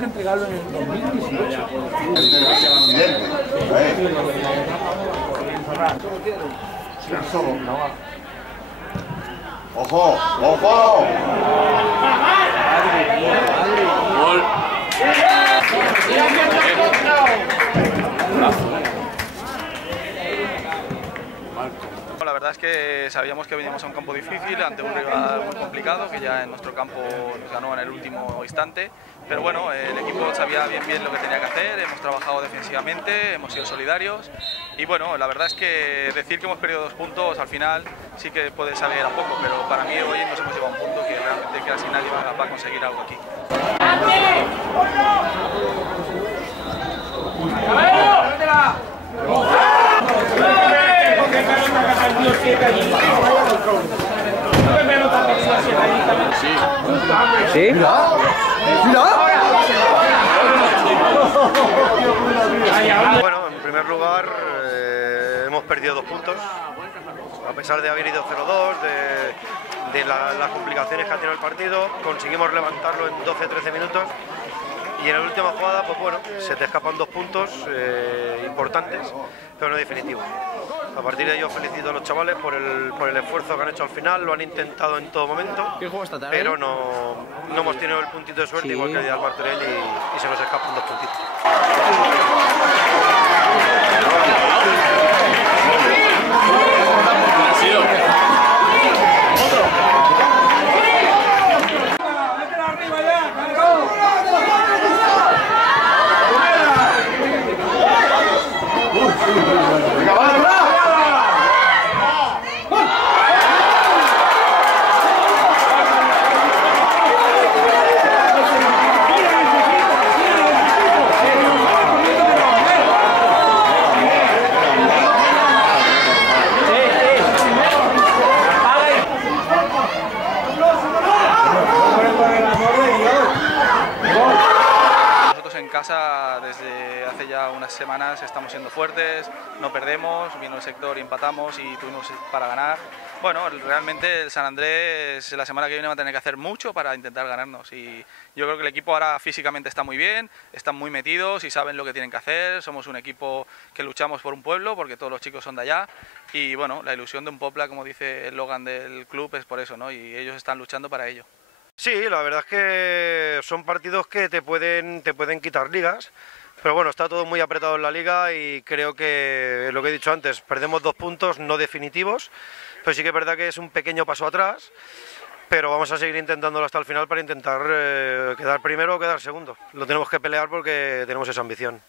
que entregarlo en el 2018. ¡Ojo! ¡Ojo! Gol. La verdad es que sabíamos que veníamos a un campo difícil, ante un rival muy complicado, que ya en nuestro campo nos ganó en el último instante. Pero bueno, el equipo sabía bien lo que tenía que hacer, hemos trabajado defensivamente, hemos sido solidarios. Y bueno, la verdad es que decir que hemos perdido 2 puntos al final sí que puede salir a poco, pero para mí hoy nos hemos llevado un punto que realmente casi nadie va a conseguir algo aquí. ¿Sí? Bueno, en primer lugar hemos perdido 2 puntos, a pesar de haber ido 0-2, de las complicaciones que ha tenido el partido, conseguimos levantarlo en 12-13 minutos y en la última jugada, pues bueno, se te escapan 2 puntos importantes, pero no definitivos. A partir de ello felicito a los chavales por el esfuerzo que han hecho al final, lo han intentado en todo momento, pero no hemos tenido el puntito de suerte, igual que el de Martorell, y se nos escapan 2 puntitos. Desde hace ya unas semanas estamos siendo fuertes, no perdemos, vino el sector y empatamos y tuvimos para ganar. Bueno, realmente el San Andrés la semana que viene va a tener que hacer mucho para intentar ganarnos y yo creo que el equipo ahora físicamente está muy bien, están muy metidos y saben lo que tienen que hacer. Somos un equipo que luchamos por un pueblo porque todos los chicos son de allá y bueno, la ilusión de un Popla, como dice el eslogan del club, es por eso, ¿no? Y ellos están luchando para ello. Sí, la verdad es que son partidos que te pueden quitar ligas, pero bueno, está todo muy apretado en la liga y creo que, lo que he dicho antes, perdemos 2 puntos no definitivos, pero sí que es verdad que es un pequeño paso atrás, pero vamos a seguir intentándolo hasta el final para intentar quedar primero o quedar segundo. Lo tenemos que pelear porque tenemos esa ambición.